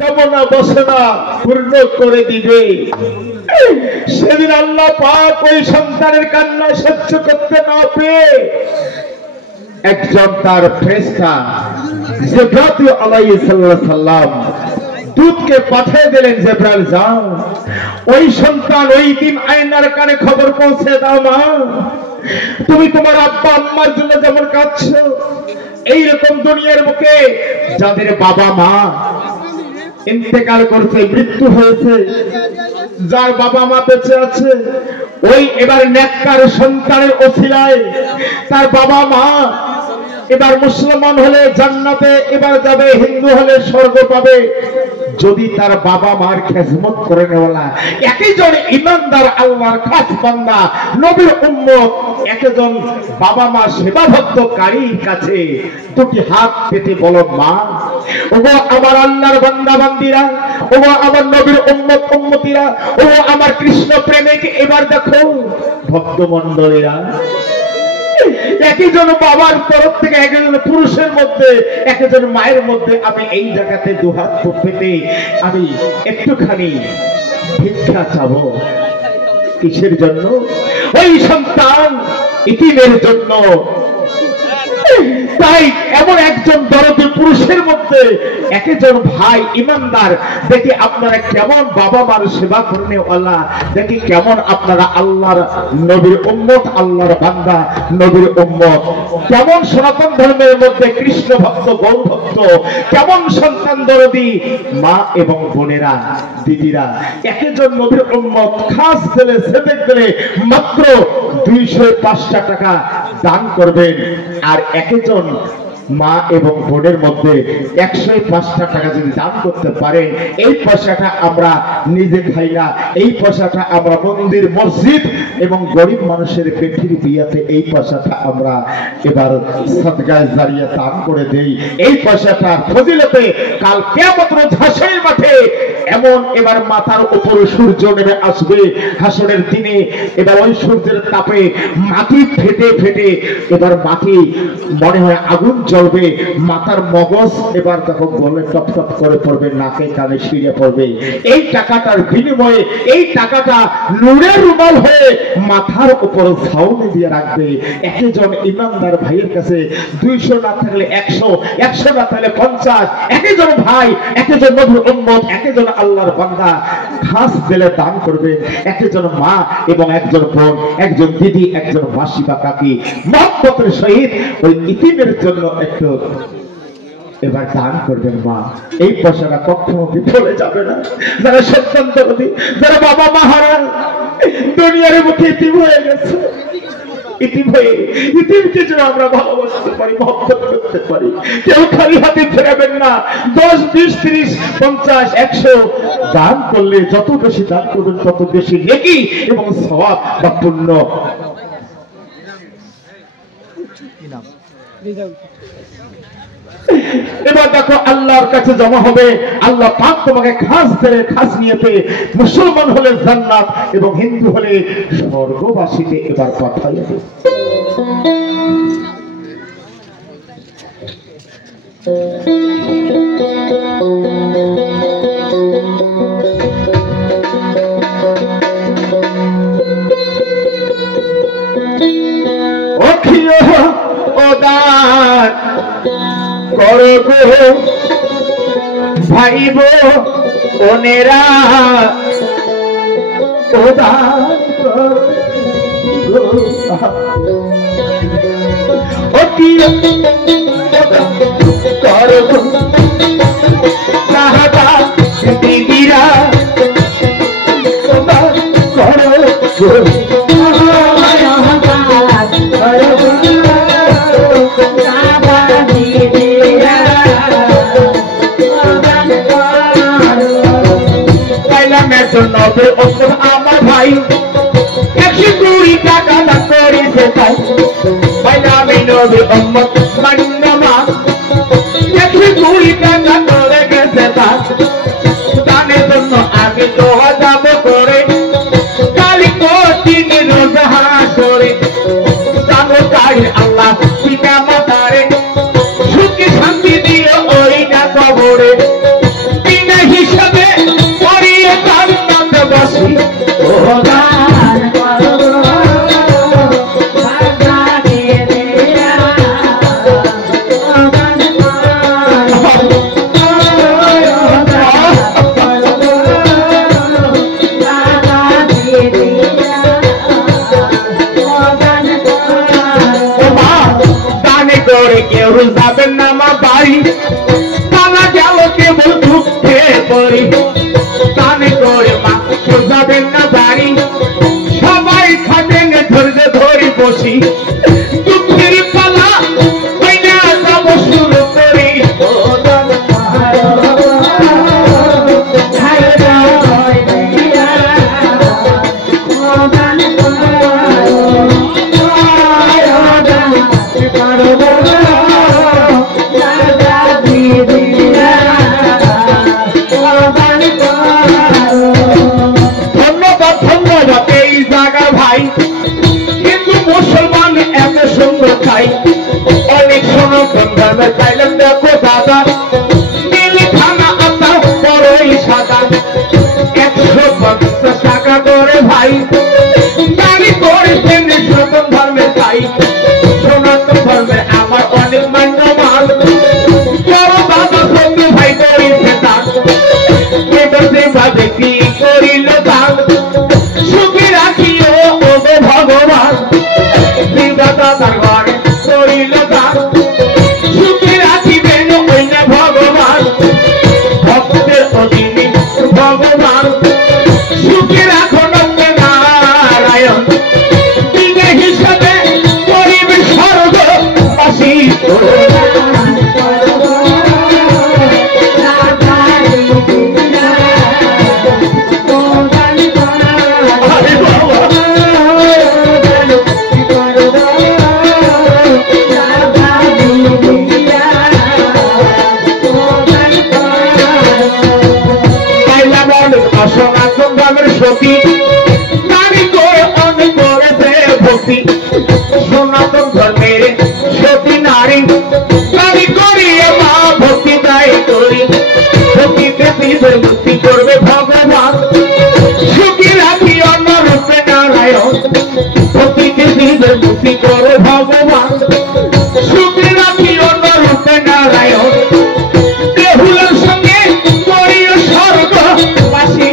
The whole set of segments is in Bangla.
কামনা বাসনা পূর্ণ করে দিবে। সেদিন আল্লাহ পাক ওই সন্তানের কান্না সহ্য করতে না পেরে একজন তার ফেরেশতা জিবরাইল আলাইহিস সালাম দূতকে পাঠিয়ে দিলেন, জিবরাইল যাও ওই সন্তান ওই দিন আয়নার কানে খবর পৌঁছে দাও, মা তুমি তোমার আব্বা আম্মার জন্য যেমন কাঁদছো, এইরকম দুনিয়ার মুখে যাদের বাবা মা ইন্তেকাল করছে, মৃত্যু হয়েছে, যার বাবা মা বেঁচে আছে, ওই এবার নেককার সন্তানের ওসিলায় তার বাবা মা এবার মুসলমান হলে জান্নাতে এবার যাবে, হিন্দু হলে স্বর্গ পাবে। যদি তার বাবা মার খেদমত করে নেওয়ালা একজন ইমানদার আল্লাহর খাস বান্দা নবীর উম্মত একজন বাবা মা সেবাভক্তকারীর কাছে দুটি হাত পেতে বলো, মা ওগো আমার আল্লাহর বান্দা বান্দিরা, ওগো আমার নবীর উম্মত উম্মতিরা, ও আমার কৃষ্ণ প্রেমিক, এবার দেখো ভক্তমণ্ডলীরা, একজন বাবার তরফ থেকে একজন পুরুষের মধ্যে একজন মায়ের মধ্যে আমি এই জায়গাতে দুহাত পেতে আমি একটুখানি ভিক্ষা চাবো। কিসের জন্য? ওই সন্তান ইতিমের জন্য। তাই এমন একজন দরদি পুরুষের মধ্যে একজন ভাই ইমানদার, দেখি আপনারা কেমন বাবা মার সেবা করনে ওয়ালা, দেখি কেমন আপনারা আল্লাহর নবীর উম্মত, আল্লাহর বান্দা নবীর উম্মত, কেমন সনাতন ধর্মের মধ্যে কৃষ্ণ ভক্ত গৌ ভক্ত, কেমন সন্তান দরদি মা এবং বোনেরা দিদিরা, একজন নবীর উম্মত খাস ছেলে সেবেক দিলে মাত্র 205 টাকা দান করবেন। আর একজন মা এবং বোনের মধ্যে 105 টাকা যদি দান করতে পারেন, এই পয়সাটা আমরা নিজে খাই না, এই পয়সাটা আমরা মন্দির মসজিদ এবং গরিব মানুষের পেটির বিয়াতে এই পয়সাটা আমরা এবার সাদগায়ে জারিয়া দান করে দেই। এই পয়সাটা ফজিলতে কাল কিয়ামত রোজ হাসরের মাঠে এমন এবার মাথার উপরে সূর্য নেমে আসবে হাসরের দিনে, এবার ওই সূর্যের তাপে মাটি ফেটে ফেটে এবার মাটি মনে হয় আগুন জ্বলবে, মাথার মগজ এবার দেখো গলে টপ টপ করে পড়বে, নাকে কানে ছিঁড়ে পড়বে। এই টাকাটার বিনিময়ে এই টাকাটা নূরের রুমাল হয়ে মাথার উপর ছাউনি দিয়ে রাখবে। একজন ইমানদার ভাইয়ের কাছে 200 না থাকলে 100, 100 না থাকলে 50, একজন ভাই, একজন নবীর উম্মত, একজন আল্লাহর বান্দা খাস দিলে দান করবে। একজন মা এবং একজন বোন, একজন দিদি, একজন মাসি বা কাকি মহব্বতের সহিত ওই ইতিমের জন্য একটু এবার দান করবেন। মা এই পয়সাটা কখনো বিফলে যাবে না। যারা সন্তান দরদি, যারা বাবা মা হারা দুনিয়ার মুখে ইতিম হয়ে গেছে, ইতিমকে যেন আমরা ভালোবাসতে পারি, মহব্বত করতে পারি, কেউ খালি হাতে ফেরাবেন না। 10, 20, 30, 50, 100 দান করলে যত বেশি দান করবেন তত বেশি নেকি এবং সওয়াব বা পুণ্য। এবার দেখো আল্লাহর কাছে জমা হবে, আল্লাহ পাক তোমাকে খাস দেবে, খাস নিয়েতে মুসলমান হলে জান্নাত এবং হিন্দু হলে স্বর্গবাসীতে এবার পাঠাইবে। ভাইব ওনেরা দিদিরা আমার ভাই 120 টাকা দান করেছে, তাই ভাই আমি নবীর উম্মত মান্নামা 120 টাকা করে গেছে, তাই দানের জন্য আমি তো যাব করে কালি কঠিন রোজা হাসরে জানো তাই আল্লাহ পিতা মাতারে সুখে শান্তি দিও ওই না কবরে বিনাহি করি দুঃখের পালা কইনা যাব শুরু করি ও দান অনেক সনাতন ধর্মের চাইলাম দেখো দাদা নীলি থানা আতা বড়ই সাদা 150 টাকা করে ভাই দাঁড়ি করেছেন সনাতন ধর্মের চাই সনাতন ধর্মের আমার অনেক মান্যমান বড় দাদা সত্যি ভাই করেছে দান এটাতে ভাবে কি করিল দান সুখী রাখিও ও ভগবান বিদাতা তার ঘরে করিল দান সুখী রাখিবেন অন্য ভগবান ভক্তের অধীনে ভগবান সুখী রাখুন নারায়ণ দিনে হিসাবে করিবে স্বর্গবাসী সনাতন ধর্মের সতী নারী করে অনেক করেছে ভক্তি সনাতন ধর্মের সতী নারী নারী করিয়ে মা ভক্তি তাই করি ভক্তিতে নিজের মুক্তি করবে ভগবান সুখী রাখি অন্য রূপে নারায়ণ ভক্তিতে নিজের মুক্তি করবে ভগবান সুখী রাখি অন্য রূপে নারায়ণ দেহুলের সঙ্গে করিও স্বর্গবাসী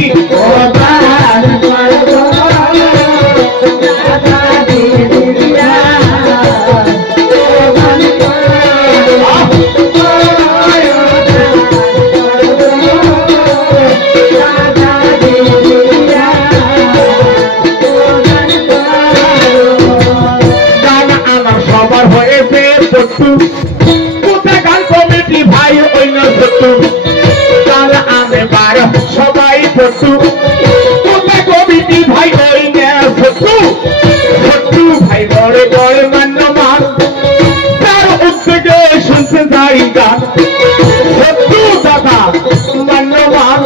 কোথায় গান কমিটি ভাই অন্য শত্রু তারা আনে বার সবাই পটু কোথায় কমিটি ভাই অন্য শত্রু শত্রু ভাই বড় বড় মান্যমান তার উদ্যোগে শুনতে যাই গান শত্রু দাদা মান্যমান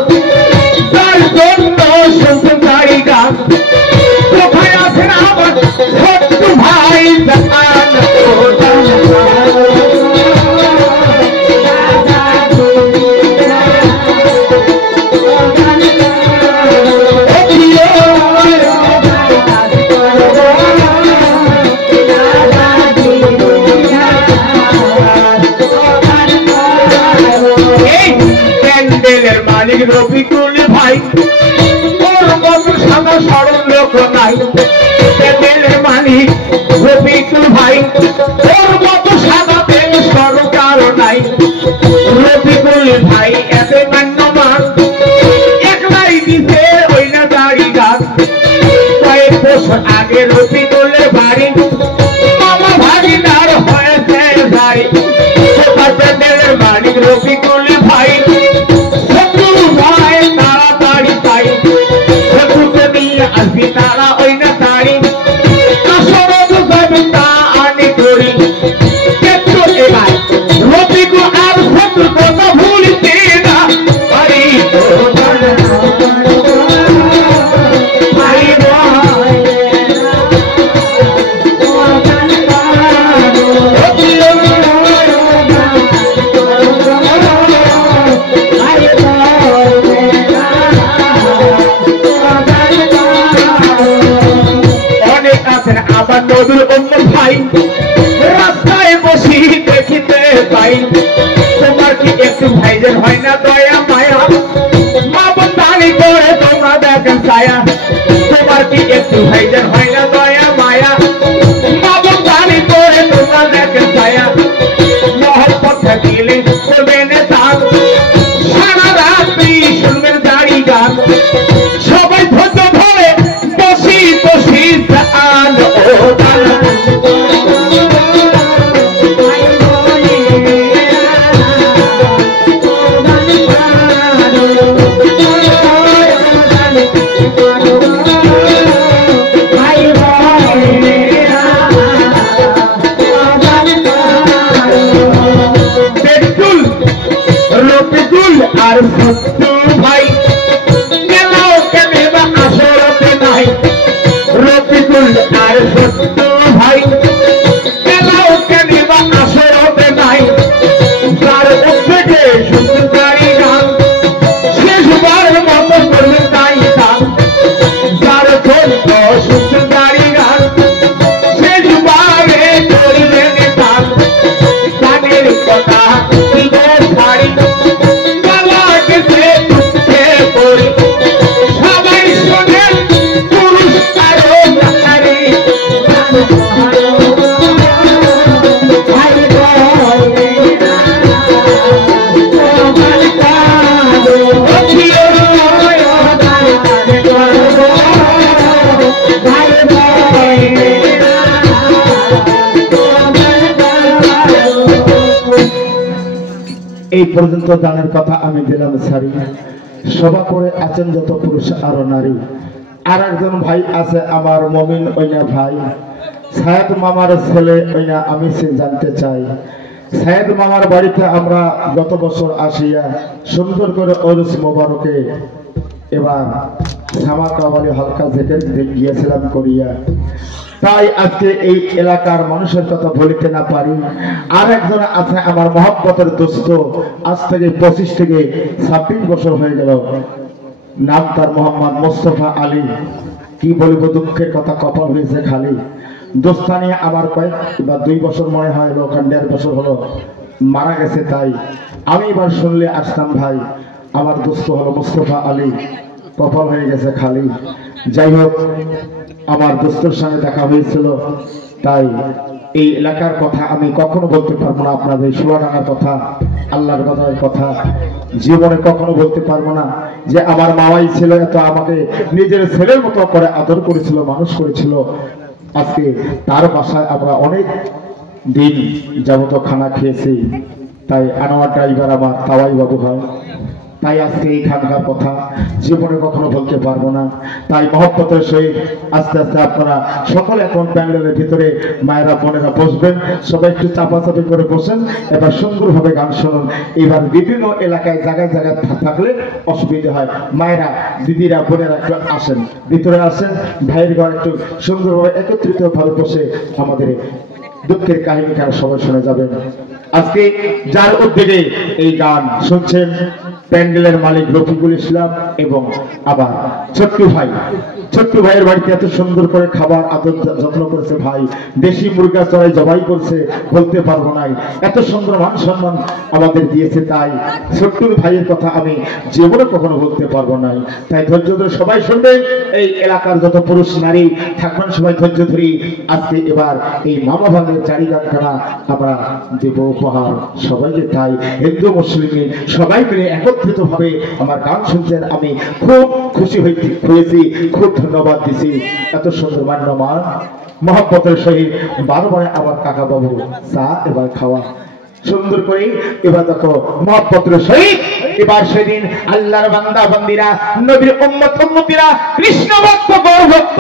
তার জন্য শুনতে যাই গান কোথায় আছেন আমার শত্রু ভাই জান মালিক রফিকুল ভাই ওর মতো সাদা সরল লোক নাই তেলের মালিক রফিকুল ভাই ওর মতো সাদা তেল সরকার নাই রফিকুল ভাই এত মান্যমান একলাই দিছে ওই না দাড়ি গাছ কয়েক বছর আগে রফিকুলের বাড়ি মামা ভাগিনার হয়েছে যাই তেলের মালিক রফিকুল ভাই আসবি তারা ওই না তারি আসর তা আনি করি কেটু এবার রফিকু আর শত্রু কথা ভুলিতে না পারি আমার নবীর অন্য ভাই রাস্তায় বসি দেখিতে পাই তোমার কি একটু ভাইদের হয় না দয়া মায়া মা বন্ধানি করে তোমরা দেখেন ছায়া তোমার কি একটু ভাইদের হয় না দয়া মায়া মা বন্ধানি করে তোমরা দেখেন ছায়া মহল পথে দিলে করবেন তার সারা রাত্রি শুনবেন দাড়ি গান সবাই ধৈর্য ধরে বসি বসি আন ও সত্য ভাই গেল কেন বা আসরতে নাই রফিকুল আর সত্য ভাই গেল কেন বা আসরতে নাই যার উদ্যোগে সুন্দরী গান শেষবার মতো করবে তাই গান যার ধৈর্য সুন্দরী গান শেষবারে করবেন গান গানের কথা ছাড়ি বাবা গেছে দুঃখে পড়ি সবাই শোনেন পুরুষ আরো নারী এই পর্যন্ত দানের কথা আমি দিলাম সারি সভা করে আছেন যত পুরুষ আরো নারী আর একজন ভাই আছে আমার মমিন ওইনা ভাই সায়েদ মামার ছেলে ওইনা আমি সে জানতে চাই সায়েদ মামার বাড়িতে আমরা গত বছর আসিয়া সুন্দর করে ওরস মোবারকে এবার সামা কাওয়ালি হালকা জেকের গিয়েছিলাম করিয়া তাই আজকে এই এলাকার মানুষের কথা বলিতে না পারি আর একজন আছে আমার মহব্বতের দোস্ত আজ থেকে 25 থেকে 26 বছর হয়ে গেল নাম তার মোহাম্মদ মোস্তফা আলী কি বলবো দুঃখের কথা কপাল হয়েছে খালি দোস্তানি আমার কয়েক বা 2 বছর মনে হয় ওখান 1.5 বছর হলো মারা গেছে তাই আমি এবার শুনলে আসতাম ভাই আমার দোস্ত হলো মোস্তফা আলী কপাল হয়ে গেছে খালি যাই হোক আমার দোস্তের সঙ্গে দেখা হয়েছিল তাই এই এলাকার কথা আমি কখনো বলতে পারবো না আপনাদের সোয়াডাঙ্গার কথা আল্লাহর কথা জীবনে কখনো বলতে পারবো না যে আমার মামাই ছিল এত আমাকে নিজের ছেলের মতো করে আদর করেছিল মানুষ করেছিল আজকে তার বাসায় আমরা অনেক দিন যাবত খানা খেয়েছি তাই আনোয়ার ড্রাইভার আমার তাওয়াই বাবু হয় তাই আজকে এই খানকার কথা জীবনে কখনো বলতে পারবো না তাই মহব্বতের সহিত আস্তে আস্তে আপনারা সকলে এখন প্যান্ডেলের ভিতরে মায়েরা বোনেরা বসবেন সবাই একটু চাপাচাপি করে বসেন এবার সুন্দরভাবে গান শুনুন এবার বিভিন্ন এলাকায় জায়গায় জায়গায় থাকলে অসুবিধা হয় মায়েরা দিদিরা বোনেরা একটু আসেন ভিতরে আসেন ভাইয়ের ঘর একটু সুন্দরভাবে একত্রিত ভাবে বসে আমাদের দুঃখের কাহিনী কারা সবাই শুনে যাবেন আজকে যার উদ্যোগে এই গান শুনছেন প্যান্ডেলের মালিক রফিকুল ইসলাম এবং আবার ছোট্টু ভাইয়ের বাড়িতে এত সুন্দর করে খাবার আদর যত্ন করেছে ভাই দেশি মুরগা চড়াই জবাই করছে বলতে পারবো নাই এত সুন্দর মান সম্মান আমাদের দিয়েছে তাই ছোট্টুর ভাইয়ের কথা আমি জীবনে কখনো বলতে পারবো নাই তাই ধৈর্য ধরে সবাই শুনবেন এই এলাকার যত পুরুষ নারী থাকবেন সবাই ধৈর্য ধরি আজকে এবার এই মামা ভাগের চারি গানখানা আমরা দেব উপহার সবাইকে তাই হিন্দু মুসলিম সবাই মিলে একত্রিত ভাবে আমার গান শুনছেন আমি খুব খুশি হয়েছি খুব ধন্যবাদ দিছি এত সুন্দর মান্যমান মহব্বতের সহিত বারবার আমার কাকা বাবু চা এবার খাওয়া সুন্দর করে এবার দেখো মহব্বতের সহিত এবার সেদিন আল্লাহর বান্দা বান্দিরা নবীর উম্মত উম্মতিরা কৃষ্ণ ভক্ত গৌর ভক্ত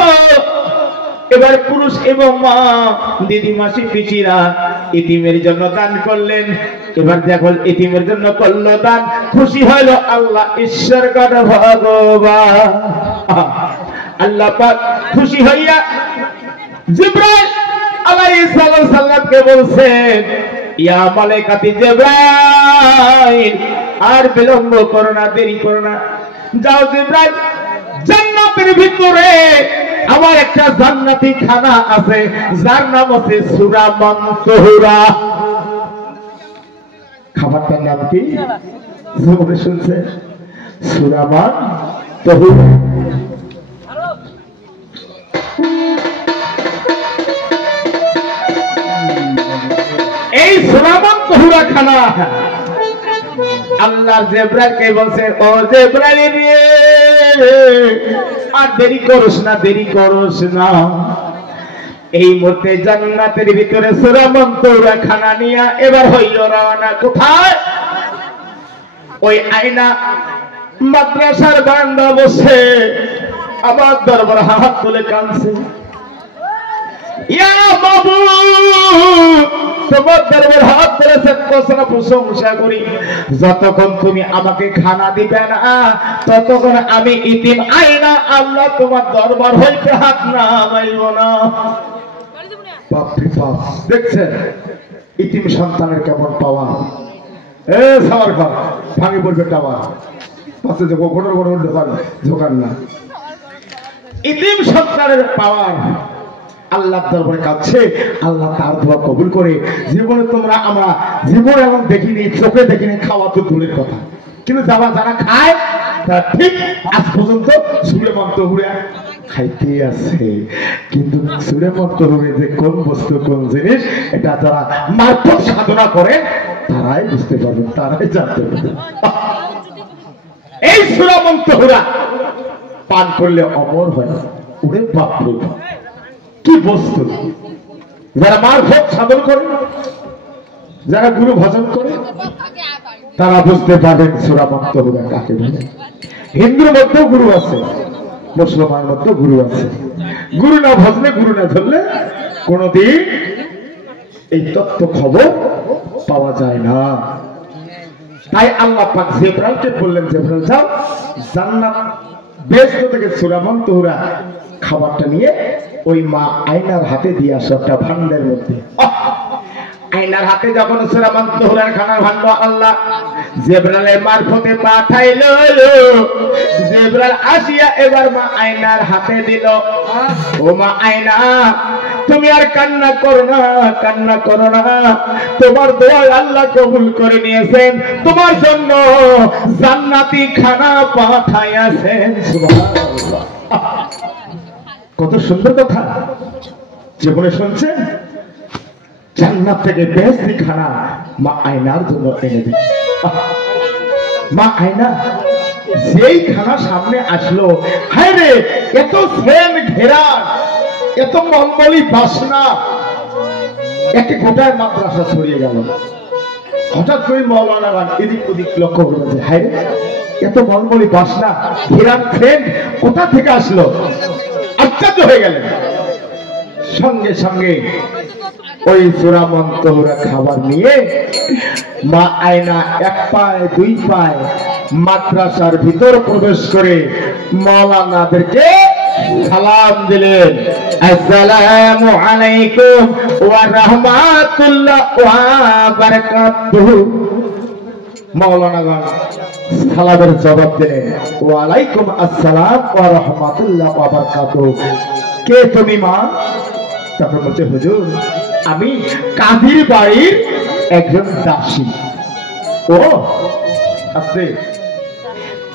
এবার পুরুষ এবং মা দিদি মাসি পিচিরা ইতিমের জন্য দান করলেন এবার দেখো ইতিমের জন্য করলো দান খুশি হলো আল্লাহ ঈশ্বর গড ভগবান আল্লাহ পাক খুশি হইয়া জিবরাইল আলাইহিস সালামকে বলছেন ইয়া মালাইকাতি জিবরাইল আর বিলম্ব করো না দেরি করো না যাও জিবরাইল জান্নাতের ভিতরে আমার একটা জান্নাতি খানা আছে যার নাম আছে সূরা মানসুরা খাবারটার নাম কি জীবনে শুনছে সূরা মানসুরা এই সূরা মানসুরা খানা আল্লাহ জিবরাইলকে বলছে ও জিবরাইল রে আর দেরি করিস না এই মুহূর্তে জান্নাতের ভিতরে সূরা মানসুরা খানা নিয়া এবার হইল রওনা কোথায় ওই আয়না মাদ্রাসার বারান্দা বসে আবার দরবার হাত তুলে কাঁদছে ইয়া বাবু তোমার দরবার হাত ধরে সত্যসনা প্রশংসা করি। যতক্ষণ তুমি আমাকে খানা দিবে না ততক্ষণ আমি ইতিম আয়না আল্লাহ তোমার দরবার হইতে হাত নামাইব না। বাপরে বাপ, দেখছেন ইতিম সন্তানের কেমন পাওয়া। এ সাওয়ার খা ভাঙে পড়বে টাওয়ার পাশে যে ঘটর ঘটর ঢোকান না। ইতিম সন্তানের পাওয়ার আল্লাহর দরবারে কাছে, আল্লাহ তার দোয়া কবুল করে। জীবনে তোমরা আমরা জীবনে এমন দেখিনি, চোখে দেখিনি, খাওয়া তো দূরের কথা, কিন্তু যারা খায় তারা ঠিক আজ পর্যন্ত সুরে মন্ত হুড়ে খাইতে আছে। কিন্তু সুরে মন্ত হুড়ে যে কোন বস্তু কোন জিনিস এটা যারা মারফত সাধনা করে তারাই বুঝতে পারবেন, তারাই জানতে পারবেন। এই সুরা মন্ত হুড়া পান করলে অমর হয়। ওরে বাপরে কি বস্তু! যারা মারফত সাধন করে, যারা গুরু ভজন করে তারা বুঝতে পারবেন সূরা মুত্তাহিদা কাকে বলে। হিন্দুর মধ্যেও গুরু আছে, মুসলমানের মধ্যেও গুরু আছে। গুরু না ভজলে, গুরু না ধরলে কোনদিন এই তত্ত্ব খবর পাওয়া যায় না। তাই আল্লাহ পাক জিবরাইলকে বললেন, জিবরাইল যাও জান্নাত বেহেশত থেকে সূরা মুত্তাহিদা খাবারটা নিয়ে ওই মা আয়নার হাতে দিয়ে আসো একটা ভান্ডের মধ্যে। আয়নার হাতে যখন সূরা মুত্তাহিদার খানার ভান্ড আল্লাহ জিবরাইলের মারফতে পাঠাইল, জিবরাইল আসিয়া এবার মা আয়নার হাতে দিল। ও মা আয়না, তুমি আর কান্না করো না, কান্না করো না, তোমার দোয়া আল্লাহ কবুল করে নিয়েছেন, তোমার জন্য জান্নাতি খানা পাঠাইয়াছেন। সুবহানাল্লাহ, কত সুন্দর কথা জীবনে শুনছেন। জান্নাত থেকে বেহেশতি খানা মা আয়নার জন্য এনে দিন। মা আয়না যেই খানা সামনে আসলো, হায় রে এত সেন ঘেরা, এত মলমলি বাসনা, একে গোটায় মাদ্রাসা ছড়িয়ে গেল। হঠাৎ করে মৌলানা এদিক ওদিক লক্ষ্য করলো যে হায় রে এত মলমলি বাসনা, ঘেরার সেন কোথা থেকে আসলো? আশ্চর্য হয়ে গেলেন। সঙ্গে সঙ্গে ওই সূরা মুত্তাহিদা খাবার নিয়ে মা আয়না এক পায়ে দুই পায়ে মাদ্রাসার ভিতর প্রবেশ করে মাওলানাদেরকে সালাম দিলেন। আসসালামু আলাইকুম ওয়া রাহমাতুল্লাহ ওয়া বারাকাতুহু। মাওলানাগণ সালামের জবাব দিলেন, ওয়া আলাইকুম আসসালাম ওয়া রাহমাতুল্লাহ ওয়া বারাকাতুহু। কে তুমি মা? তখন বলছে, হুজুর আমি কাজীর বাড়ির একজন দাসী। ও আচ্ছা,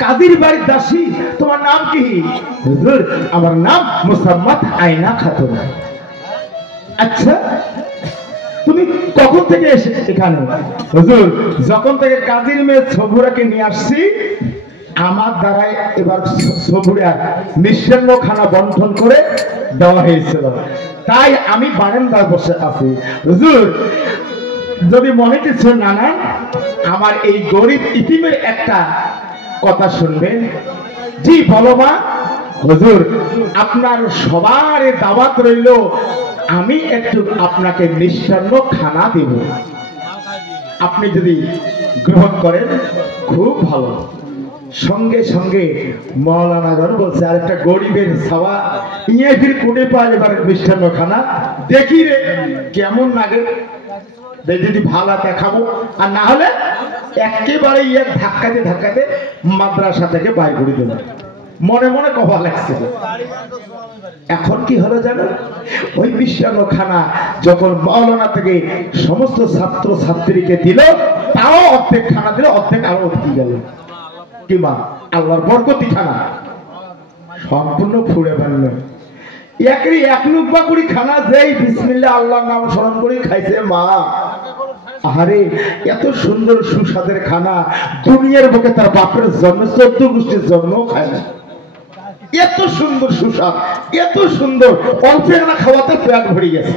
কাজীর বাড়ির দাসী, তোমার নাম কি? হুজুর আমার নাম মুসাম্মাত আয়না খাতুন। আচ্ছা তুমি কখন থেকে এসে এখানে? হুজুর যখন থেকে কাজীর মেয়ে সবুরাকে নিয়ে আসছি, আমার দ্বারাই এবার সবুরা মিষ্টান্ন খানা বন্টন করে দেওয়া হয়েছিল, তাই আমি বারান্দায় বসে আছি। হুজুর যদি মনে কিছু না নেন, আমার এই গরিব ইতিমের একটা কথা শুনবেন। জি বলো মা। হুজুর আপনার সবার দাওয়াত রইল, আমি একটু আপনাকে মিষ্টান্ন খানা দেব, আপনি যদি গ্রহণ করেন খুব ভালো। সঙ্গে সঙ্গে মাওলানাগণ বলছে, আর একটা গরিবের ছাওয়া ইয়ে ফির কোটে পাওয়া যাবে মিষ্টান্ন খানা, দেখি রে কেমন লাগে, যদি ভালো দেখাবো, আর না হলে একেবারে ইয়ে ধাক্কাতে ধাক্কাতে মাদ্রাসা থেকে বাইর করে দেবো। মনে মনে কবা লাগছিল। এখন কি হলো জানো? ওই মিষ্টান্ন খানা যখন মাওলানা থেকে সমস্ত ছাত্র ছাত্রীকে দিল, তাও অর্ধেক খানা দিল, অর্ধেক আরো অর্ধেক গেল। কি মা আল্লাহর বরকতি খানা সম্পূর্ণ ফুড়ে ফেলল। একই এক নুকবা করি খানা যেই বিসমিল্লাহ আল্লাহর নাম স্মরণ করে খাইছে মা। আরে এত সুন্দর সুস্বাদের খানা দুনিয়ার বুকে তার বাপের জন্ম 14 গোষ্ঠীর জন্ম খায় না। এত সুন্দর সুস্বাদ, এত সুন্দর, অল্প না খাওয়াতে পেট ভরে গেছে।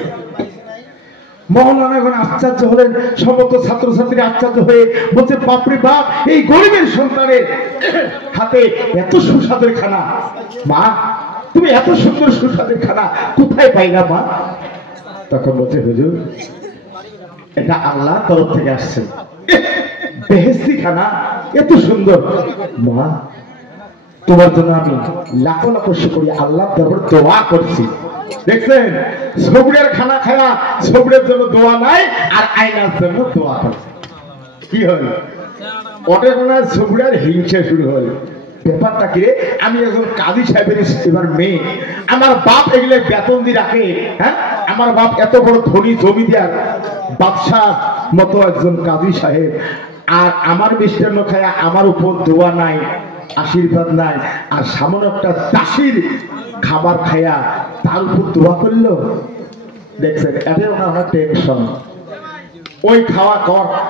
মাওলানা এখন আশ্চর্য হলেন, সমস্ত ছাত্রছাত্রী আশ্চর্য হয়ে বলছে, বাপরে বাপ, এই গরিবের সন্তানের হাতে এত সুস্বাদের খানা, মা তুমি এত সুন্দর সুস্বাদের খানা কোথায় পাইলা মা? তখন বলছে, হুজুর এটা আল্লাহর তরফ থেকে আসছে। বেহেশতি খানা এত সুন্দর, মা তোমার জন্য আমি লাখো লাখো শুকরিয়া আল্লাহর দরবারে দোয়া করছি। দেখছেন সবুরের খানা খায়া সবুরের জন্য দোয়া নাই, আর আয়নার জন্য দোয়া করছে। কি হলো ওটা কোনো সবুরের হিংসা শুরু হলো। ব্যাপারটা কি রে, আমি একজন কাজী সাহেবের এবার মেয়ে, আমার বাপ এগুলো বেতন দিয়ে রাখে। হ্যাঁ, আমার বাপ এত বড় ধনী জমিদার বাদশাহ মতো একজন কাজী সাহেব, আর আমার মিষ্টান্ন খায়া আমার উপর দোয়া নাই, আশীর্বাদ নাই, আর সামান্য একটা চাষির খাবার খায়া তার উপর দোয়া করলো। দেখছেন এটাই ওনার টেনশন। ওই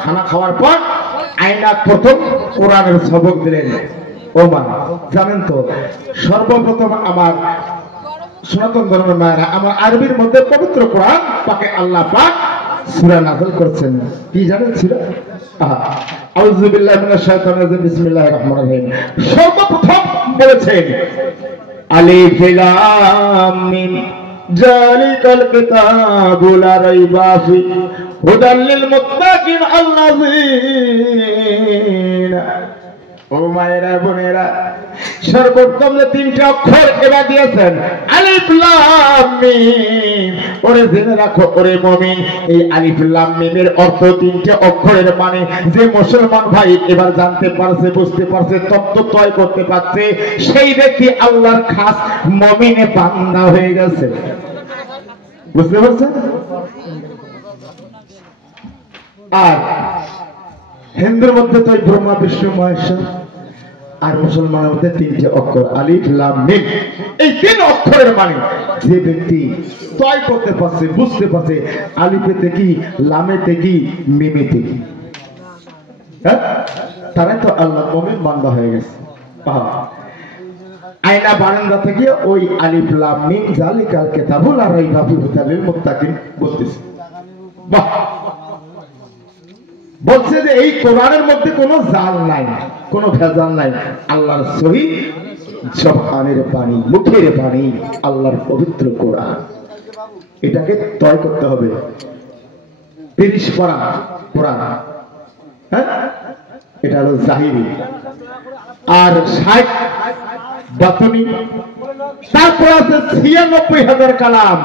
খানা খাওয়ার পর আয়না প্রথম কোরআনের সবক দিলেন। ও মা জানেন তো, সর্বপ্রথম আমার সনাতন ধর্মের মায়েরা আমার আরবির মধ্যে পবিত্র কোরআন পাকে আল্লাহ পাক সূরা নাযিল করেছেন। কি জানেন ছিল? আউযু বিল্লাহি মিনাশ শাইতানির রাজিম, বিসমিল্লাহির রহমানির রহিম। সর্বপ্রথম বলেছেন আলিফ লাম মিম যালিকাল কিতাবু লা রাইবা ফি হুদাল লিল মুত্তাকিন আল্লাযীনা। ও মায়েরা বোনেরা, সর্বপ্রথম যে তিনটা অক্ষর এবার দিয়েছেন আলিফ লাম মিম। ওরে জেনে রাখো ওরে মুমিন, এই আলিফ লাম মিমের অর্থ তিনটা অক্ষরের মানে যে মুসলমান ভাই এবার জানতে পারছে, বুঝতে পারছে, তত্ত্বতয় করতে পারছে, সেই ব্যক্তি আল্লাহর খাস মুমিনে বান্দা হয়ে গেছে। বুঝতে পারছেন? আর হিন্দুর মধ্যে তো ব্রহ্মা বিষ্ণু মহেশ্বর, আর মুসলমানের মধ্যে তিনটে অক্ষর আলিফ লাম মিম। এই তিন অক্ষরের মানে যে ব্যক্তি তয় করতে পারছে, বুঝতে পারছে, আলিফেতে কি, লামেতে কি, মিমেতে কি, হ্যাঁ, তারাই তো আল্লাহ মুমিন বান্দা হয়ে গেছে। আয়না বারান্দা থেকে ওই আলিফ লাম মিম যালিকাল কিতাবু লা রাইবা ফিহি হুদাল লিল মুত্তাকিন বলতেছে। বাহ, বলছে যে এই কোরআনের মধ্যে কোনো জাল নাই, কোনো ভেজাল নাই, আল্লাহর সহি জবানের বাণী, মুখের বাণী, আল্লাহর পবিত্র কোরআন। এটাকে তয় করতে হবে। 30 পারা কোরআন, হ্যাঁ, এটা হলো জাহিরি, আর 60 বাতনি, তারপর আছে 96,000 কালাম,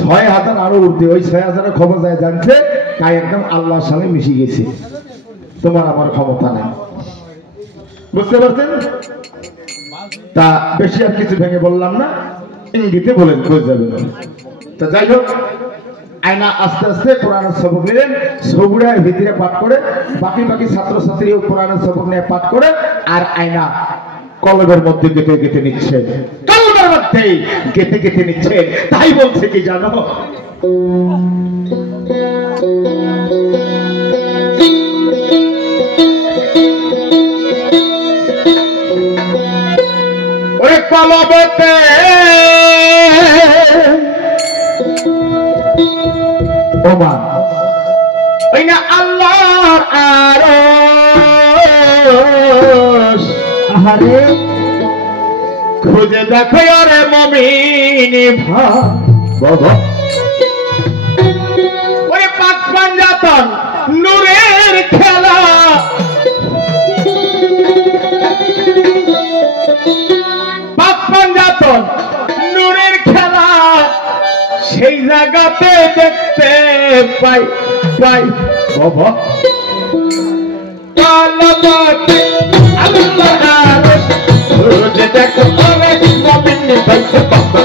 6,000 আরো উঠবে। ওই 6,000 খবর যায় জানছে তাই একদম আল্লাহর সঙ্গে মিশে গেছে। তোমার আমার ক্ষমতা নেই। বুঝতে পারছেন? তা বেশি আর কিছু ভেঙে বললাম না, ইঙ্গিতে বলেন বুঝে যাবে। তা যাই হোক, আয়না আস্তে আস্তে কোরআনের সবক নিলেন, সবুরের ভিতরে পাঠ করে, বাকি ছাত্রছাত্রীও কোরআনের সবক নিয়ে পাঠ করে, আর আয়না কলবের মধ্যে গেঁথে গেঁথে নিচ্ছে, কলবের মধ্যে গেঁথে গেঁথে নিচ্ছে। তাই বলছে কি জানো, ওরে কলবেতে ওমা ওই না আল্লাহর আরশ, আহারে খুঁজে দেখো রে মুমিন ভাই, বাবা ওরে পাক পাঞ্জাতন নূরের খেলা, পাক পাঞ্জাতন নূরের খেলা, সেই জায়গাতে দেখতে পাই পাই বাবা কলবতে আল্লাহর আরশ, খুঁজে দেখো রে মুমিন ভাই, বাবা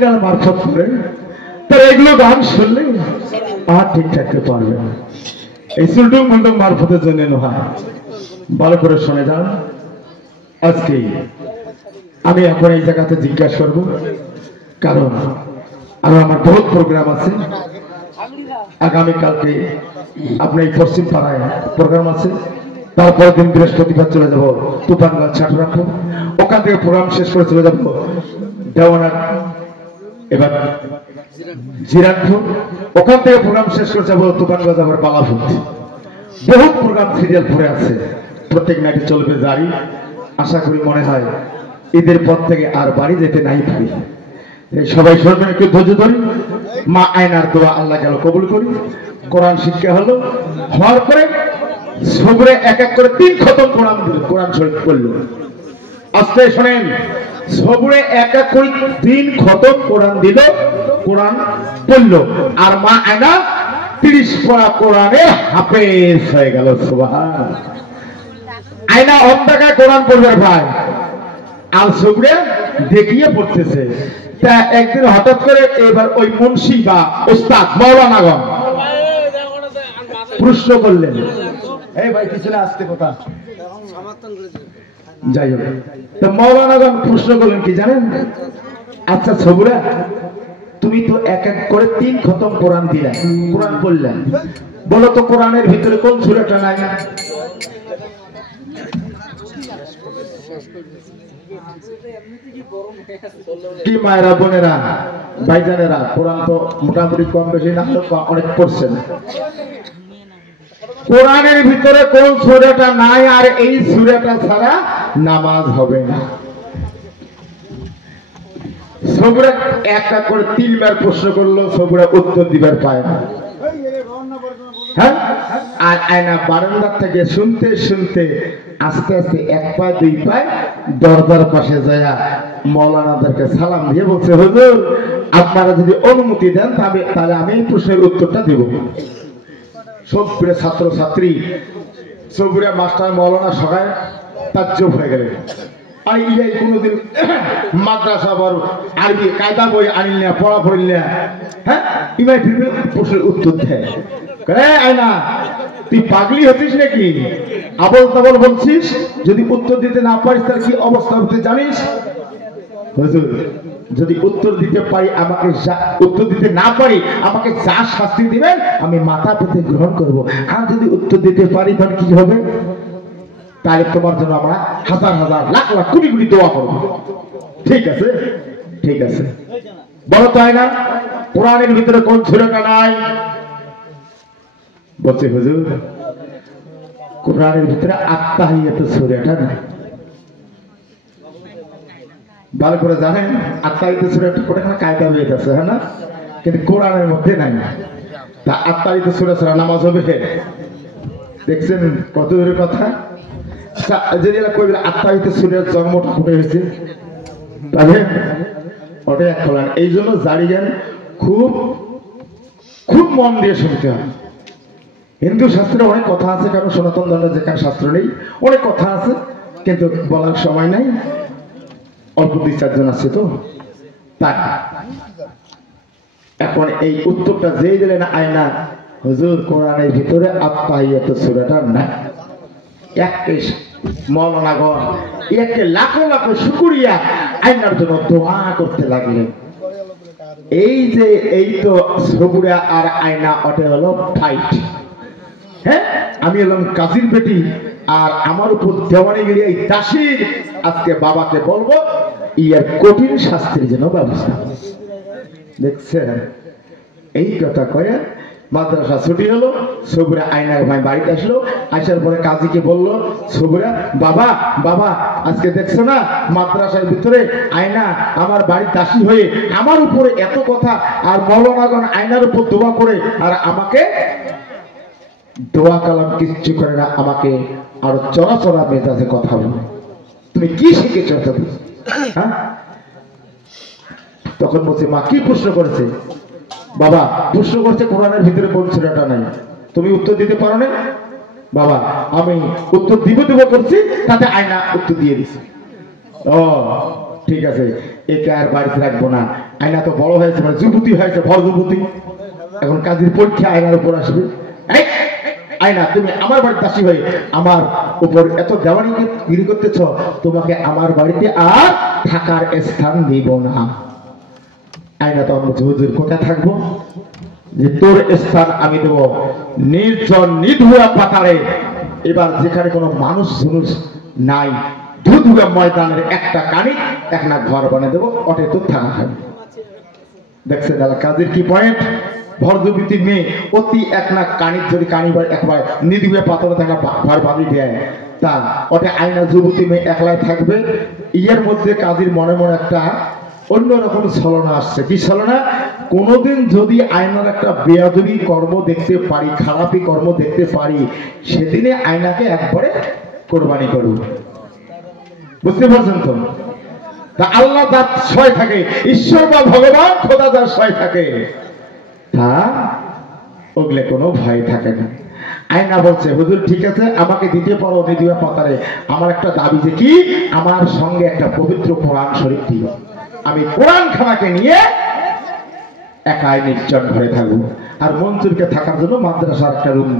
অরিজিনাল মারফত করে তার এগুলো গান শুনলে আর ঠিক থাকতে পারবে না। এই সুলটুম মুলটুম মারফতের জন্য নয়, ভালো করে শুনে যান। আজকে আমি এখন এই জায়গাতে জিজ্ঞাসা করব, কারণ আরো আমার বহুত প্রোগ্রাম আছে। আগামীকালকে আপনার এই পশ্চিম পাড়ায় প্রোগ্রাম আছে, তারপরের দিন বৃহস্পতিবার চলে যাব তুফানগঞ্জ ছাটরামপুর, ওখান থেকে প্রোগ্রাম শেষ করে চলে যাব দেওয়ানার, এবার জিরানপুর, ওখান থেকে প্রোগ্রাম শেষ করে যাবো তুফানগঞ্জ, আবার বালাফুট। বহুত প্রোগ্রাম সিরিয়াল পড়ে আছে, প্রত্যেক নাইটে চলবে জারি। আশা করি মনে হয় ঈদের পর থেকে আর বাড়ি যেতে নাই পারি। সবাই শুনবেন, একটু ধৈর্য ধরি। মা আয়নার দোয়া আল্লাহ গেল কবুল করি। কোরআন শিক্ষা হলো, হওয়ার পরে সবরে এক এক করে 3 খতম কোরআন দিল, কোরআন শরীফ পড়লো। আস্তে শোনেন, সবরে এক এক করে 3 খতম কোরআন দিল, কোরআন পড়লো। আর মা আয়না 30 পড়া কোরআনে হাফেজ হয়ে গেল। সুবহান। আয়না অন্ধকার কোরআন পড়বে ভাই, আর সবরে দেখিয়ে পড়তেছে। তা একদিন হঠাৎ করে এবার ওই মুন্সি বা ওস্তাদ মাওলানাগণ প্রশ্ন করলেন, এই ভাই পিছনে আসতে কথা, যাই হোক, তা মাওলানাগণ প্রশ্ন করলেন কি জানেন? আচ্ছা সবুরা, তুমি তো এক এক করে 3 খতম কোরআন দিলে, কোরআন বললেন, বলো তো কোরআনের ভিতরে কোন সূরাটা নাই? কি মায়েরা, বোনেরা, ভাইজানেরা, কোরআন তো মোটামুটি কম বেশি না অনেক পড়ছেন। কোরআনের ভিতরে কোন সূরাটা নাই? আর এই সূরাটা ছাড়া নামাজ হবে না। সবরা একটা করে 3 বার প্রশ্ন করলো, সবরা উত্তর দিবার পায় না। হ্যাঁ, আর আয়না বারান্দার থেকে শুনতে শুনতে আস্তে আস্তে 1 পায় 2 পায় দরজার পাশে যায় মৌলানাদেরকে সালাম দিয়ে বলছে, হুজুর আপনারা যদি অনুমতি দেন তাহলে আমি এই প্রশ্নের উত্তরটা দেব। সবরে ছাত্র ছাত্রী, সবরে মাস্টার মৌলানা সবাই তাজ্জব হয়ে গেলেন। আর ইয়াই কোনোদিন মাদ্রাসা বড় আরবি কায়দা বই আনিল না, পড়া পড়িল না, হ্যাঁ ইমাই ফিরবে প্রশ্নের উত্তর দেয়। আয়না তুই পাগলি হচ্ছিস নাকি? আবল তাবল বলছিস, যদি উত্তর দিতে না পারিস তার কি অবস্থা হতে জানিস? হুজুর যদি উত্তর দিতে পারি, আমাকে উত্তর দিতে না পারি আমাকে যা শাস্তি দিবেন আমি মাথা পেতে গ্রহণ করব। আর যদি উত্তর দিতে পারি তখন কি হবে? তাহলে তোমার জন্য আমরা হাজার হাজার লাখ লাখ কোটি কোটি দোয়া করবো। ঠিক আছে, ঠিক আছে, বলো তাই না কোরআনের ভিতরে কোন সূরাটা নাই? বলছে হুজুর কোরআনের ভিতরে আত্তাহিয়াত সূরাটা নাই। ভালো করে জানেন আত্তাহিয়াত সূরাটা কোথায় কায়দা হয়ে গেছে, হ্যাঁ না? কিন্তু কোরআনের মধ্যে নাই। তা আত্তাহিয়াত সূরা ছাড়া নামাজ হবে? দেখছেন কত দূরের কথা। যদি কইবেন আত্মাহিত সূরার জন্মটা কোথায় হয়েছে, তাহলে ওটা এক করেন। এই জন্য জারি জ্ঞান খুব খুব মন দিয়ে শুনতে হয়। হিন্দু শাস্ত্রে অনেক কথা আছে, কারণ সনাতন ধর্মের যেখানে শাস্ত্র নেই অনেক কথা আছে, কিন্তু বলার সময় নাই, অল্প 2-4 জন আছে তো তাই। এখন এই উত্তরটা যেই দিলেন আয়না, হুজুর কোরআনের ভিতরে আত্মাহিয়াত সূরাটা নাই। একে মৌলানাগণ একে লাখো লাখো শুকরিয়া আয়নার জন্য দোয়া করতে লাগলেন। এই যে এই তো সবুরা আর আয়না ওটা হলো ফাইট। হ্যাঁ, আমি হলাম কাজীর বেটি, আর আমার উপর দেওয়ানিগিরি এই দাসীর। আজকে বাবাকে বলবো ইয়ার কঠিন শাস্তির জন্য ব্যবস্থা। দেখছেন, এই কথা কয়ে মাদ্রাসা ছুটি হলো। সবুরা আয়নার ভাই বাড়িতে আসলো, আসার পরে কাজীকে বললো, সবুরা বাবা বাবা আজকে দেখছো না মাদ্রাসার ভিতরে আয়না আমার বাড়ির দাসী হয়ে আমার উপরে এত কথা, আর মৌলানাগণ আয়নার উপর দোয়া করে, আর আমাকে দোয়া কালাম কিচ্ছু করে না, আমাকে আরো চড়া চড়া মেজাজে কথা বলে। তুমি কি শিখেছ? হ্যাঁ, তখন বলছে মা কি প্রশ্ন করেছে? বাবা প্রশ্ন করছে কোরআনের ভিতরে কোন সূরাটা নাই, তুমি উত্তর দিতে পারো না। বাবা আমি উত্তর দিব করছি, তাতে আয়না উত্তর দিয়ে দিছি। ও ঠিক আছে, একে আর বাড়িতে রাখবো না। আয়না তো বড় হয়েছে, মানে যুবতী হয়েছে, ভর যুবতী, এখন কাজের পরীক্ষা আয়নার উপর আসবে। আয়না, তুমি আমার বাড়িতে আসি হয়ে আমার উপর এত দেওয়ানিকে গিরি করতেছ, তোমাকে আমার বাড়িতে আর থাকার স্থান দিব না। আয়না তো বলছে, হুজুর কোথায় থাকবো? যে তোর স্থান আমি দেব নির্জন নিধুয়া পাতারে। এবার যেখানে কোনো মানুষ জুনুষ নাই, ধুধুয়া ময়দানের একটা কানি এক না ঘর বানিয়ে দেবো, ওটাই তোর থাকা হবে। দেখছে দাদা কাজের কি পয়েন্ট? ভরদুবিতি মেয়ে অতি এক না কানির যদি কানি একবার নিধুয়া পাতলে থাকা ঘর বাঁধিয়ে দেয়, তা ওটা আয়না যুবতী মেয়ে একলাই থাকবে। ইয়ের মধ্যে কাজীর মনে মনে একটা অন্যরকম ছলনা আসছে। কি ছলনা? কোনোদিন যদি আয়নার একটা বেয়াদবি কর্ম দেখতে পারি, খারাপি কর্ম দেখতে পারি, সেদিনে আয়নাকে একবারে কোরবানি করব। বুঝতে পারছেন তো? তা আল্লাহ যার ছয় থাকে, ঈশ্বর বা ভগবান খোদা যার ছয় থাকে, তা ওগুলো কোনো ভয় থাকে না। আয়না বলছে, হুজুর ঠিক আছে, আমাকে দিতে পারো নিদিয়া পাতারে। আমার একটা দাবি যে কি, আমার সঙ্গে একটা পবিত্র কোরআন শরীফ দিও। আমি কোরআন খানাকে নিয়ে একাই নির্জন ঘরে থাকবো। আর মঞ্জুরকে থাকার জন্য মাদ্রাসার একটা রুম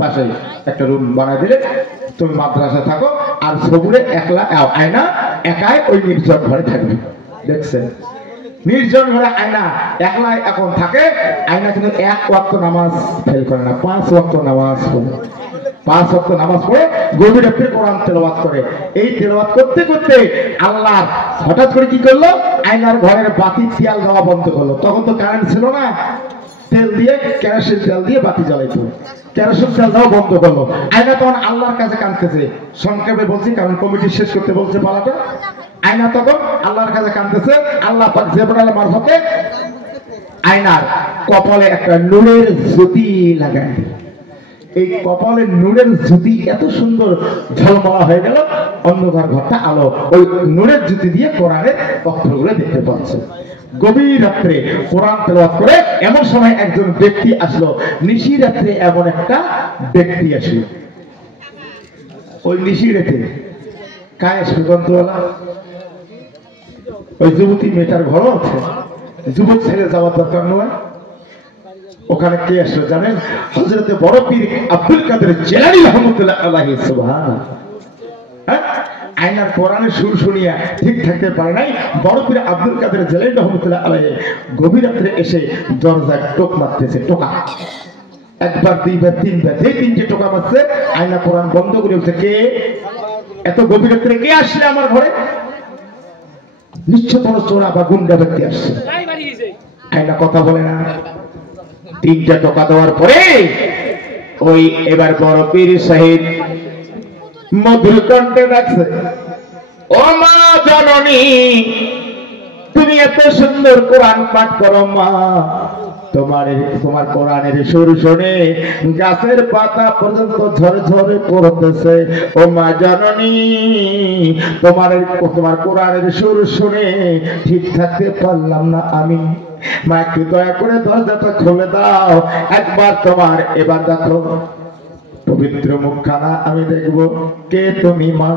পাশে একটা রুম বানাই দিলে তুমি মাদ্রাসা থাকো, আর সবুরে একলা আয়না একাই ওই নির্জন ঘরে থাকবে। দেখছেন, নির্জন ঘরে আয়না একলাই এখন থাকে। আয়না কিন্তু এক ওয়াক্ত নামাজ ফেল করে না, 5 ওয়াক্ত নামাজ পড়ে। 5 ওয়াক্ত নামাজ পড়ে গভীর রাতে কোরআন তেলাওয়াত করে। এই তেলাওয়াত করতে করতে আল্লাহ হঠাৎ করে কি করলো, আয়নার ঘরের বাতি তেল দেওয়া বন্ধ করলো। তখন তো কারেন্ট ছিল না, তেল দিয়ে কেরোসিন তেল দিয়ে বাতি জ্বালাইতো, কেরোসিন তেল দেওয়া বন্ধ করলো। আয়না তখন আল্লাহর কাছে কাঁদতেছে, সংক্ষেপে বলছি কারণ কমিটি শেষ করতে বলছে পালাটা। আয়না তখন আল্লাহর কাছে কাঁদতেছে। আল্লাহ পাক জিবরাইল মারফতে আয়নার কপালে একটা নূরের জ্যোতি লাগায়। এই কপালের নূরের জ্যোতি এত সুন্দর ঝলমলা হয়ে গেল, অন্ধকার ঘরটা আলো। ওই নূরের জ্যোতি দিয়ে কোরআনের অক্ষরগুলো দেখতে পাচ্ছে। গভীর রাত্রে কোরআন তেলাওয়াত করে এমন সময় একজন ব্যক্তি আসলো। নিশি রাত্রে এমন একটা ব্যক্তি আসলো। ওই নিশি রাতে কায় আসবে গ্রন্থওয়ালা? ওই যুবতী মেয়েটার ঘরও আছে, যুবক ছেলে যাওয়ার দরকার নয়। ওখানে কে আসলো জানেন? হযরতে বড় পীর আব্দুল কাদের জিলানী রাহমাতুল্লাহ আলাইহি। সুবহানাল্লাহ। আয়নার কোরআনের সুর শুনিয়া ঠিক থাকতে পারে নাই। বড় পীর আব্দুল কাদের জিলানী রাহমাতুল্লাহ আলাইহি গভীর রাত্রে এসে দরজায় টোক মারতেছে। টোকা একবার, দুইবার, তিনবার, এই 3টে টোকা মারছে। আয়না কোরআন বন্ধ করে বলছে, কে এত গভীর রাত্রে কে আসলে আমার ঘরে? নিশ্চয় কোনো চোরা বা গুন্ডা ব্যক্তি আসছে। আয়না কথা বলে না। 3টা টোকা দেওয়ার পরে ওই এবার বড় পীর সাহেব মধুর কণ্ঠে ডাকছে, ও মা জননী, তুমি এত সুন্দর কোরআন পাঠ করো মা, তোমার কোরআনের সুর শুনে গাছের পাতা পর্যন্ত ঝরে ঝরে পড়তেছে। ও মা জননী, তোমার কোরআনের সুর শুনে ঠিক থাকতে পারলাম না আমি। মা একটু দয়া করে দরজাটা খুলে দাও, একবার তোমার এবার দেখো পবিত্র মুখখানা আমি দেখবো। কে তুমি মা?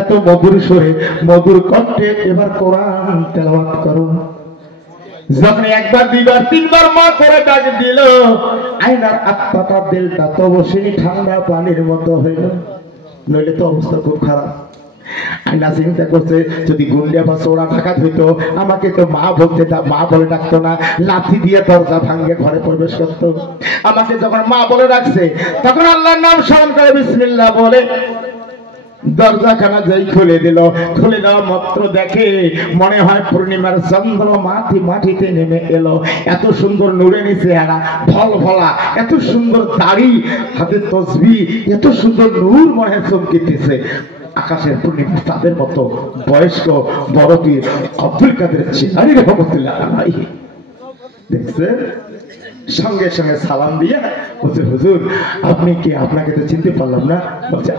এত মধুর সুরে মধুর কণ্ঠে এবার কোরআন তেলাওয়াত করো। যখন একবার, দুইবার, তিনবার মা করে ডাক দিল, আয়নার আত্মাটা দিলটা তো বসেই ঠান্ডা পানির মতো হইল। নইলে তো অবস্থা খুব খারাপ। আয়না চিন্তা করছে, যদি গুন্ডা বা চোরা ডাকাত হইতো আমাকে তো মা বলে ডাকতো না, লাঠি দিয়ে দরজা ভাঙ্গে ঘরে প্রবেশ করতো। আমাকে যখন মা বলে ডাকছে তখন আল্লাহর নাম স্মরণ করে বিসমিল্লাহ বলে দরজাখানা যাই খুলে দিল। খুলে দেওয়া মাত্র দেখে মনে হয় পূর্ণিমার চন্দ্র মাটিতে নেমে এলো। এত সুন্দর নূরানী চেহারা, ভল ভলা, এত সুন্দর দাড়ি, হাতে তসবিহ, এত সুন্দর নূর মনে চমকিতেছে। আকাশের পূর্ণিমা তাদের মতো বয়স্ক বড় পীর আব্দুল কাদের জিলানী রাহমাতুল্লাহ আলাইহি দেখছেন। সঙ্গে সঙ্গে সালাম দিয়ে বলছে, হুজুর আপনি কি? আপনাকে তো চিনতে পারলাম না। বলছে,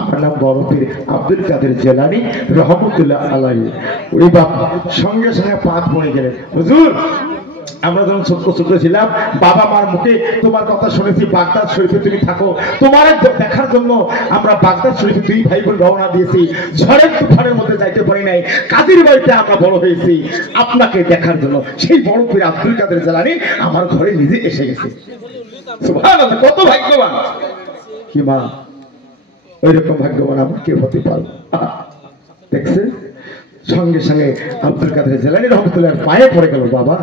আমার নাম বড় পীর আব্দুল কাদের জিলানী রাহমাতুল্লাহ আলাইহি। ওরে বাবা, সঙ্গে সঙ্গে পাত পড়ে গেলেন। হুজুর আমরা যখন ছোট্ট ছোট ছিলাম বাবা মার মুখে তোমার কথা শুনেছি বাগদাদ শরীফে তুমি থাকো, তোমার দেখার জন্য আমরা বাগদাদ শরীফে 2 ভাই বোন রওনা দিয়েছি, ঝড়ের তুফানের মধ্যে যাইতে পারি নাই, কাদের বাড়িতে আমরা বড় হয়েছি আপনাকে দেখার জন্য। সেই বড় পীর আব্দুল কাদের জিলানী আমার ঘরে নিজে এসে গেছে। সুবহানাল্লাহ, কত ভাগ্যবান কি মা, ওই রকম ভাগ্যবান আমরা কেউ হতে পারবো? দেখছেন, সঙ্গে সঙ্গে আব্দুল কাদের জিলানী রহমতুল্লাহ পায়ে পড়ে গেল, বাবা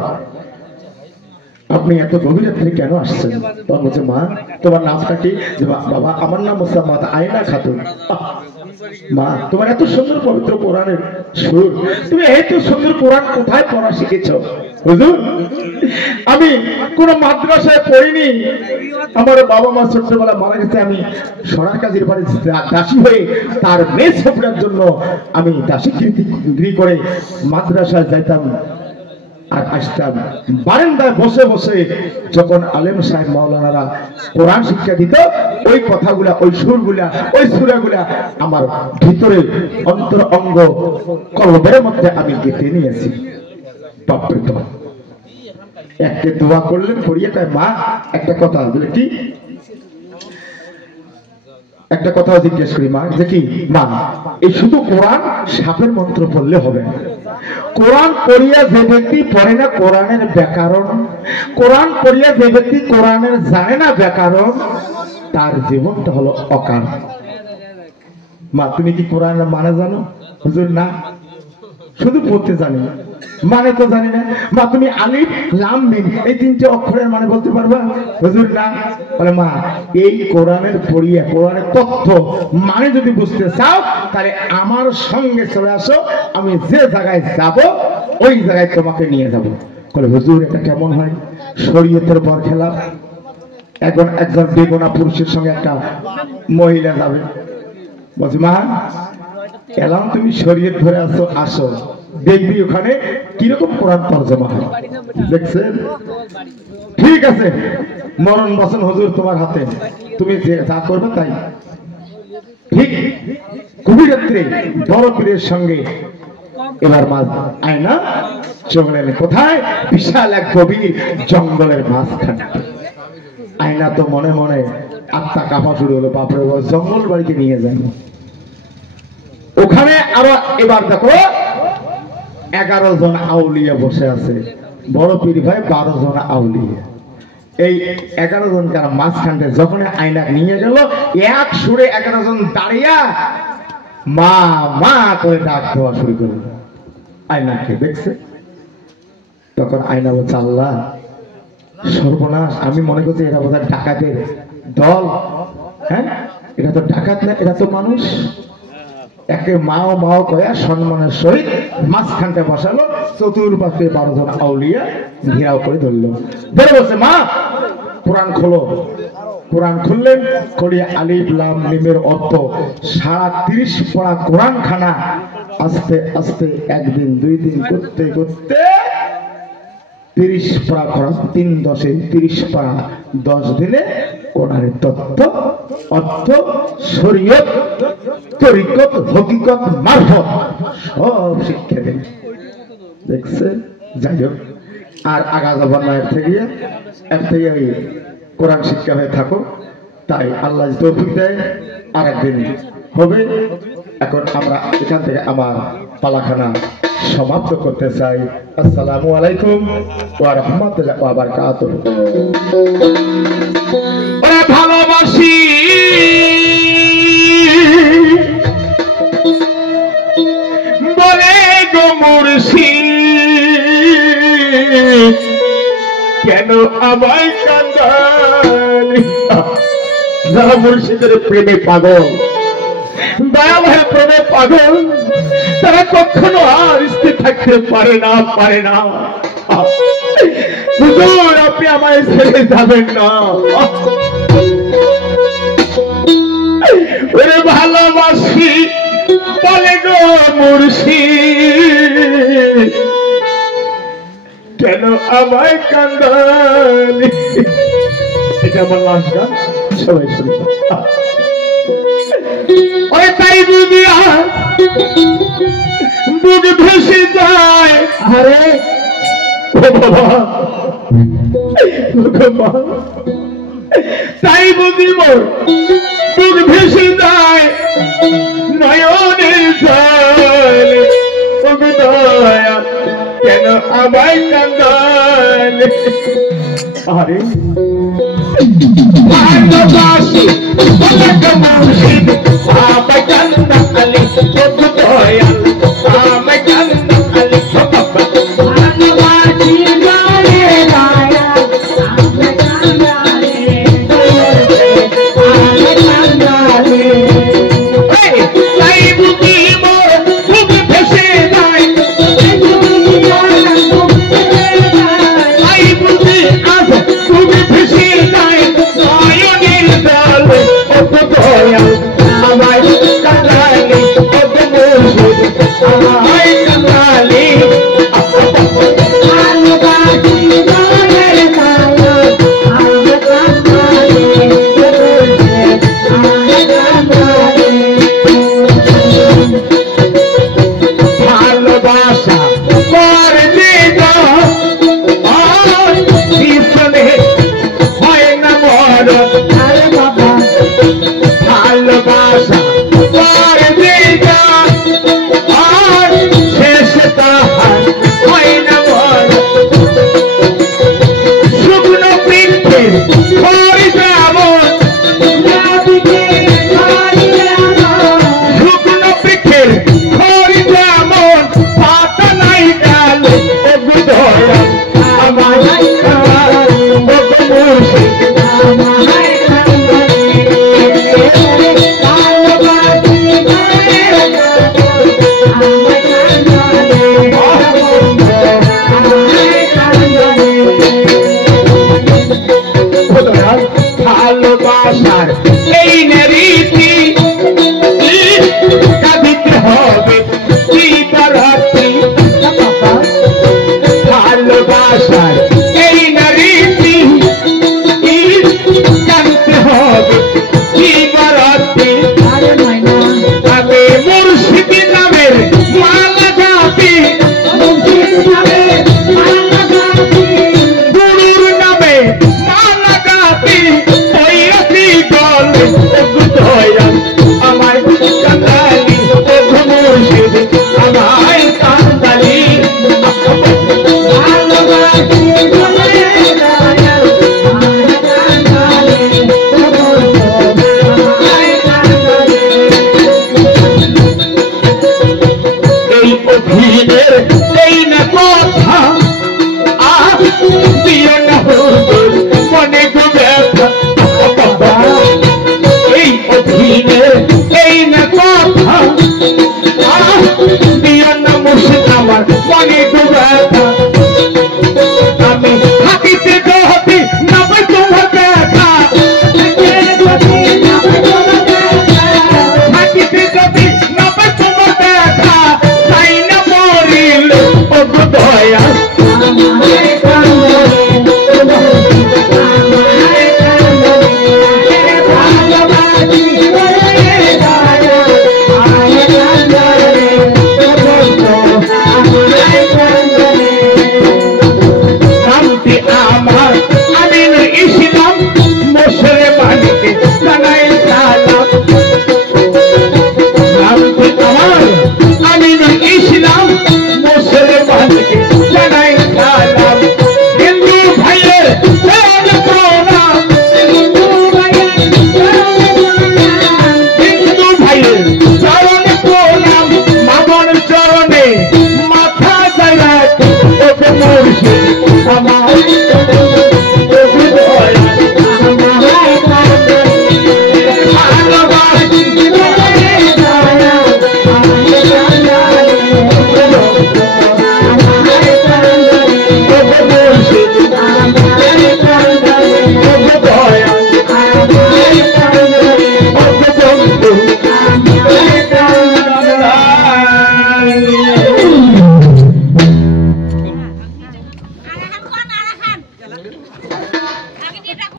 আপনি এত গভীর থেকে কেন আসছেন? তখন বলছে মা তোমার নামটা কি? বাবা আমার নাম মোসাম্মদ আয়না খাতুন। মা তোমার এত সুন্দর পবিত্র কোরআনের সুর, তুমি এত সুন্দর কোরআন কোথায় পড়া শিখেছো? হুজুর আমি কোন মাদ্রাসায় পড়িনি, আমার বাবা মা ছোটবেলা মারা গেছে, আমি সোনার কাজের বাড়ি দাসী হয়ে তার মেয়ে ছোপড়ার জন্য আমি দাসী গৃহ করে মাদ্রাসায় যাইতাম আর আসতাম। বারান্দায় বসে বসে যখন আলেম সাহেব মাওলানারা কোরআন শিক্ষা দিত, ওই কথাগুলা, ওই সুরগুলা, ওই সূরাগুলা আমার ভিতরে অন্তর অঙ্গ কলবের মধ্যে আমি গেঁথে নিয়েছি। বাপরে বাপ, একটা দোয়া করলেন পড়িয়ে কয় মা একটা কথা বলে কি, একটা কথা জিজ্ঞেস করি মা, যে কি মা এই শুধু কোরআন সাপের মন্ত্র পড়লে হবে না? কোরআন পড়িয়া যে ব্যক্তি পড়ে না কোরআনের ব্যাকরণ, কোরআন পড়িয়া যে ব্যক্তি কোরআনের জানে না ব্যাকরণ, তার জীবনটা হলো অকাল। মা তুমি কি কোরআনের মানে জানো? হুজুর না, শুধু পড়তে জানি, মানে তো জানি না। মা তুমি আলিফ লাম মিম এই 3টে অক্ষরের মানে বলতে পারবা? হুজুর না। বলে মা এই কোরআনের পড়িয়া কোরআনের তথ্য মানে যদি বুঝতে চাও তাহলে আমার সঙ্গে চলে আসো, আমি যে জায়গায় যাব ওই জায়গায় তোমাকে নিয়ে যাব। বলে হুজুর এটা কেমন হয়? শরীয়তের পর খেলা, এখন একজন বেগুনা পুরুষের সঙ্গে একটা মহিলা যাবে, বলছে মা এলাম তুমি শরীয়ত ধরে আসো, আসো দেখবি ওখানে কিরকম কোরআন তরজমা হয়। দেখছেন, ঠিক আছে মরণ বচন হুজুর তোমার হাতে, তুমি যা করবে তাই। ঠিক গভীর রাত্রে বড় পীরের সঙ্গে এবার মাঝ আয়না চলে কোথায়? বিশাল এক গভীর জঙ্গলের মাঝখানে। আয়না তো মনে মনে আত্মা কাঁপা শুরু হলো, বাপরে জঙ্গল বাড়িতে নিয়ে যাই। ওখানে আরো এবার দেখো 11 জন আউলিয়া বসে আছে, বড় পীর ভাই 12 জন আউলিয়া। এই 11 জনকার মাঝখানে যখন আয়না নিয়ে গেল, এক সুরে 11 জন দাঁড়িয়া মা মা করে ডাক দেওয়া শুরু করল। আয়নাকে দেখছে, তখন আয়না বলছে আল্লাহ সর্বনাশ, আমি মনে করছি এরা বোধহয় ডাকাতের দল। হ্যাঁ এটা তো ডাকাত না, এরা তো মানুষ। একে মাও মাও করে সম্মানের সহিত মাঝখানটা বসালো, চতুর্পাশে 12 জন আউলিয়া ঘেরাও করে ধরলো, ধরে বলছে মা কোরআন খোলো। কোরআন খুললেন, করিয়া আলিফ লাম মিমের অর্থ সারা 30 পড়া কোরআন খানা আস্তে আস্তে একদিন 2 দিন করতে করতে 30 পড়া কোরআন, 3 10 30 পড়া 10 দিনে কোরআনের তত্ত্ব অর্থ শরীয়ত তরিকত হকিকত মারফত সব শিক্ষা দেন। দেখছেন, যাই হোক আর আগা যাবার না, এর থেকে ওই কোরআন শিক্ষা হয়ে থাকো। তাই আল্লাহ তৌফিক দেয় আর একদিন হবে। এখন আমরা এখান থেকে আমার পালাখানা সমাপ্ত করতে চাই। আসসালামু আলাইকুম ওয়া রাহমাতুল্লাহি ওয়া বারাকাতুহু। ভালোবাসি বলে গো মুর্শিদ কেন আমায় কাঁদালি? যারা মুর্শিদের প্রেমে পাগল, দয়াময়ের প্রেমে পাগল, তারা কখনো আর স্থির থাকতে পারে না, পারে না। হুজুর আপনি আমায় ছেড়ে যাবেন না। ওরে ভালোবাসি বলে গো মুর্শিদ কেন আমায় কাঁদালি? এটা আমার লাশ গান, সবাই শুনবে। ওরে তাই যদি বুক ভেসে যায়, আরে বাবা মা, তাই বুঝি মোর বুক ভেসে যায় নয়নের জল। ওগো দয়া কেন আমায় কান্দালে? আরে ভালোবাসি তোমাকে মুর্শিদ, আমায় কান্দালে। ওগো দয়া আমায় কান্দালে। ভালোবাসার এই রীতি কাঁদিতে হবে দিবারাত্রি। ভালোবাসার এই রীতি কাঁদিতে হবে দিবারাত্রি। আমি মুর্শিদ নামের মালা গাতি, গুরুর নামে মালা গাতি। আমায় কান্দালি ওগো মুর্শিদ, আমায় কান্দালি। এই অধীনের এই না কথা দিও না হুজুর মনে গো ব্যথা। এই অধীনের এই না কথা দিও না মুর্শিদ আমার মনে গো ব্যথা। আমি থাকিতে যদি নামে তোমার দেখা, থাকিতে যদি নামে তোমার দেখা, তাই না মরিলে ওগো দয়া